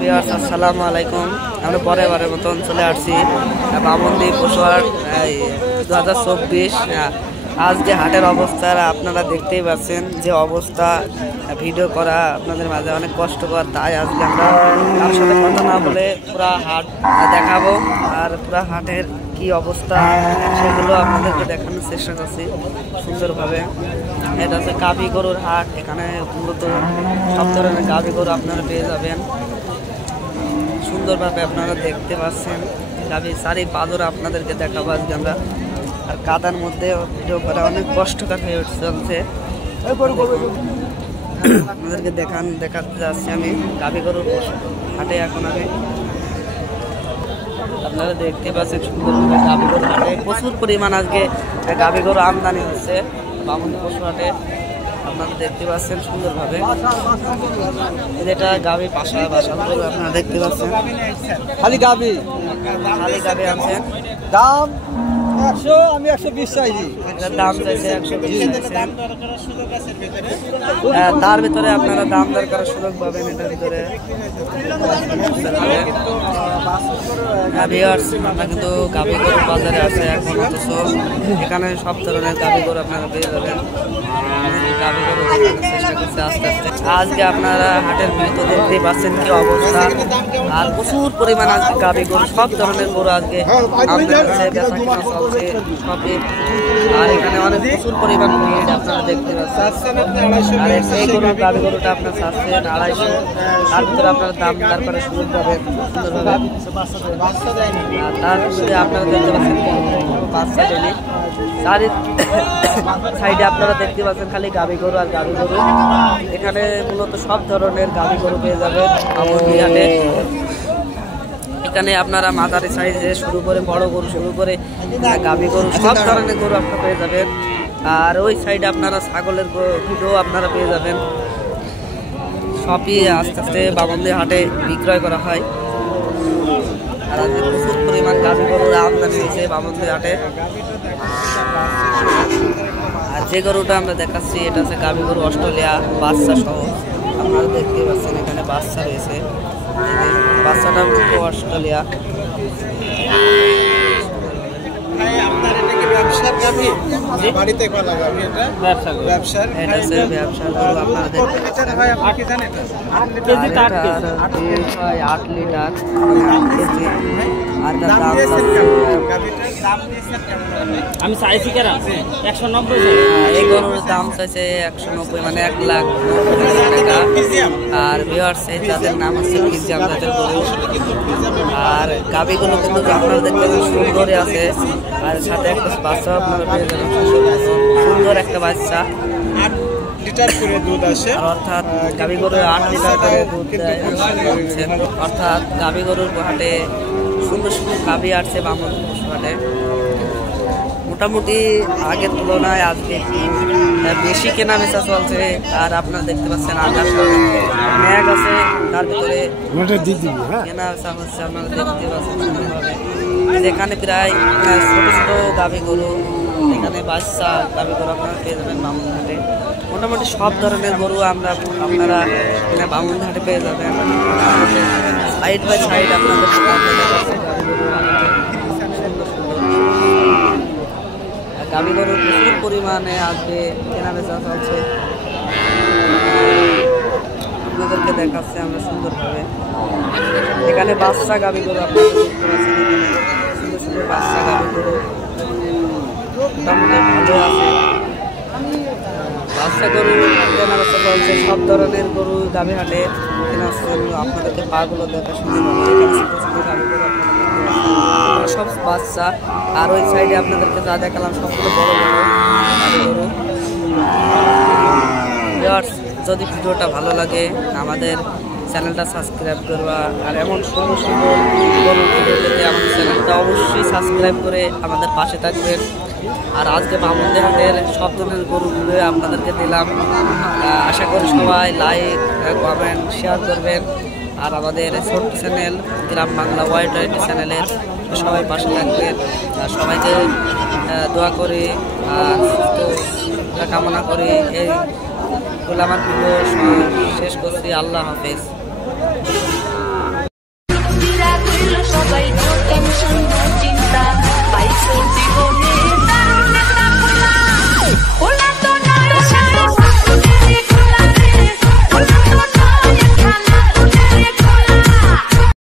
Viewers আসসালামু আলাইকুম। আমরা পরের মতন চলে আসছি বামন্দি পশুহাট 2024। আজ যে হাটের অবস্থা আপনারা দেখতেই পাচ্ছেন, যে অবস্থা ভিডিও করা আপনাদের মাঝে অনেক কষ্টকর। তাই আজকে আমরা তার সাথে কথা না বলে পুরা হাট দেখাবো, আর পুরা হাটের কি অবস্থা সেগুলো আপনাদেরকে দেখানোর চেষ্টা করছি সুন্দরভাবে। এটা হচ্ছে গাভী গরুর হাট। এখানে মূলত সব ধরনের গাভী গরু আপনারা পেয়ে যাবেন সুন্দরভাবে। আপনারা দেখতে পাচ্ছেন গাভী সারি পাদর আপনাদেরকে দেখাবো আজকে আমরা। আর কাদার মধ্যে ভিডিও করা অনেক কষ্টকর হয়ে চলছে। আপনাদেরকে দেখাতে যাচ্ছি আমি গাভী গরুর হাটে। এখন আমি আপনারা দেখতে পাচ্ছেন সুন্দরভাবে গাভী গরুর হাটে প্রচুর পরিমাণ আজকে গাভী গরু আমদানি হচ্ছে বামন্দি পশু হাটে। আপনারা দেখতে পাচ্ছেন সুন্দরভাবে, এটা গাভী বাসা গরু আপনারা দেখতে পাচ্ছেন। খালি গাভী আনছেন, দাম 100, আমি 120 চাইছি। দাম চাইছে 120। তার ভিতরে আপনারা দাম দর করার সুযোগ পাবেন। এটার ভিতরে আমরা কিন্তু গাভী গরু বাজারে আছে এখন, অথচ এখানে সব ধরনের গাভী গরু আপনারা পেয়ে যাবেন। গাভী গরু চেষ্টা করছে আস্তে আস্তে। আজকে আপনারা হাটের ভিতরে দেখতেই পাচ্ছেন কি অবস্থা। আর প্রচুর পরিমাণ আজকে গাভী গরু, সব ধরনের গরু আজকে আমদানি হচ্ছে, বেচা কেনা চলছে সবই। আর এখানে অনেক প্রচুর পরিমাণ ভিড় আপনারা দেখতে পাচ্ছেন। আর এই গরুর গাভী গরুটা আপনার চাচ্ছেন 250। তার ভিতরে আপনারা দাম দর করার সুযোগ পাবেন সুন্দরভাবে। আর তার ভিতরে আপনারা দেখতে পাচ্ছেন বাচ্চা ডেলি। তার সাইডে আপনারা দেখতে পাচ্ছেন খালি গাভী গরু আর গাভী গরু। এখানে মূলত সব ধরনের গাভী গরু পেয়ে যাবেন বামন্দি হাটে। এখানে আপনারা মাঝারি সাইজে শুরু করে বড় গরু শুরু করে গাভী গরু সব ধরনের গরু আপনারা পেয়ে যাবেন। আর ওই সাইডে আপনারা ছাগলের ভিডিও আপনারা পেয়ে যাবেন। সবই আস্তে আস্তে বামন্দি হাটে বিক্রয় করা হয়। আর আজকে প্রচুর পরিমাণ গাভী গরুর আমদানি হয়েছে বামন্দি হাটে। আর যে গরুটা আমরা দেখাচ্ছি এটা হচ্ছে গাভী গরু অস্ট্রেলিয়া বাচ্চা সহ। আপনারা দেখতে পাচ্ছেন এখানে বাচ্চা রয়েছে, বাচ্চাটা কিন্তু অস্ট্রেলিয়া। ব্যবসার গরু আপনারা দেখতে 8 লিটার কেজি। আর আমি চাইছি কেনা 190। এই গরুর দাম চাইছে 190, মানে 1,90,000 টাকা। আর ভিউয়ার্স যাদের নাম হচ্ছে ফিজিয়াম জাতের গরু। আর গাভীগুলো কিন্তু আপনারা দেখতে সুন্দরই আছে। আর সাথে একটা বাচ্চা আপনারা পেয়ে যাবেন, সুন্দর একটা বাচ্চা। 8 লিটার করে দুধ আসে। আর অর্থাৎ গাভী গরুর 8 লিটার করে দুধ দেয়। অর্থাৎ গাভী গরুর হাটে সুন্দর সুন্দর গাভী আসছে বামন্দি পশু হাটে। মোটামুটি আগের তুলনায় আজকে বেশি কেনা বেচা চলছে। আর আপনারা দেখতে পাচ্ছেন আকাশ মেঘ আছে, তার ভিতরে কেনা বেচা হচ্ছে আপনারা দেখতে পাচ্ছেন সুন্দরভাবে। যেখানে প্রায় ছোট ছোট গাভী গরু, এখানে বাচ্চা গাভী গরু আপনারা পেয়ে যাবেন বামন্দি হাটে। মোটামুটি সব ধরনের গরু আপনারা বামন্দি হাটে পেয়ে যাবেন। সাইড বাই সাইড আপনাদের গাভী গরুর প্রচুর পরিমাণে আজকে কেনা বেচা চলছে। আপনাদেরকে দেখাচ্ছে আমরা সুন্দরভাবে। এখানে বাচ্চা গাভী গরু আপনারা দেখতে পাচ্ছেন, এখানে সুন্দর সুন্দর বাচ্চা গাভী গরু মোটামুটি ভালো আছে। বাচ্চা গরু কেনা বেচা চলছে, সব ধরনের গরু গাভী হাটে কেনা আপনাদেরকে পাগুলো দেখা সুন্দরভাবে। এখানে ছোটো ছোটো গাভী গরু আপনারা সব বাচ্চা। আর ওই সাইডে আপনাদেরকে যা দেখালাম সবগুলো বড় বড় গাভী গরু। যদি ভিডিওটা ভালো লাগে আমাদের চ্যানেলটা সাবস্ক্রাইব করবা। আর এমন সুন্দর সুন্দর গরু ভিডিও পেতে আমাদের চ্যানেলটা অবশ্যই সাবস্ক্রাইব করে আমাদের পাশে থাকবেন। আর আজকে বামন্দি হাটের সব ধরনের গরুগুলো আপনাদেরকে দিলাম। আশা করি সবাই লাইক কমেন্ট শেয়ার করবেন। আর আমাদের ছোট্ট চ্যানেল গ্রাম বাংলা ওয়াইড চ্যানেলের সবাই পাশে থাকবেন। আর সবাইকে দোয়া করি আর সুস্থ কামনা করি। এইগুলো আমার ভিডিও শেষ করছি। আল্লাহ হাফেজ।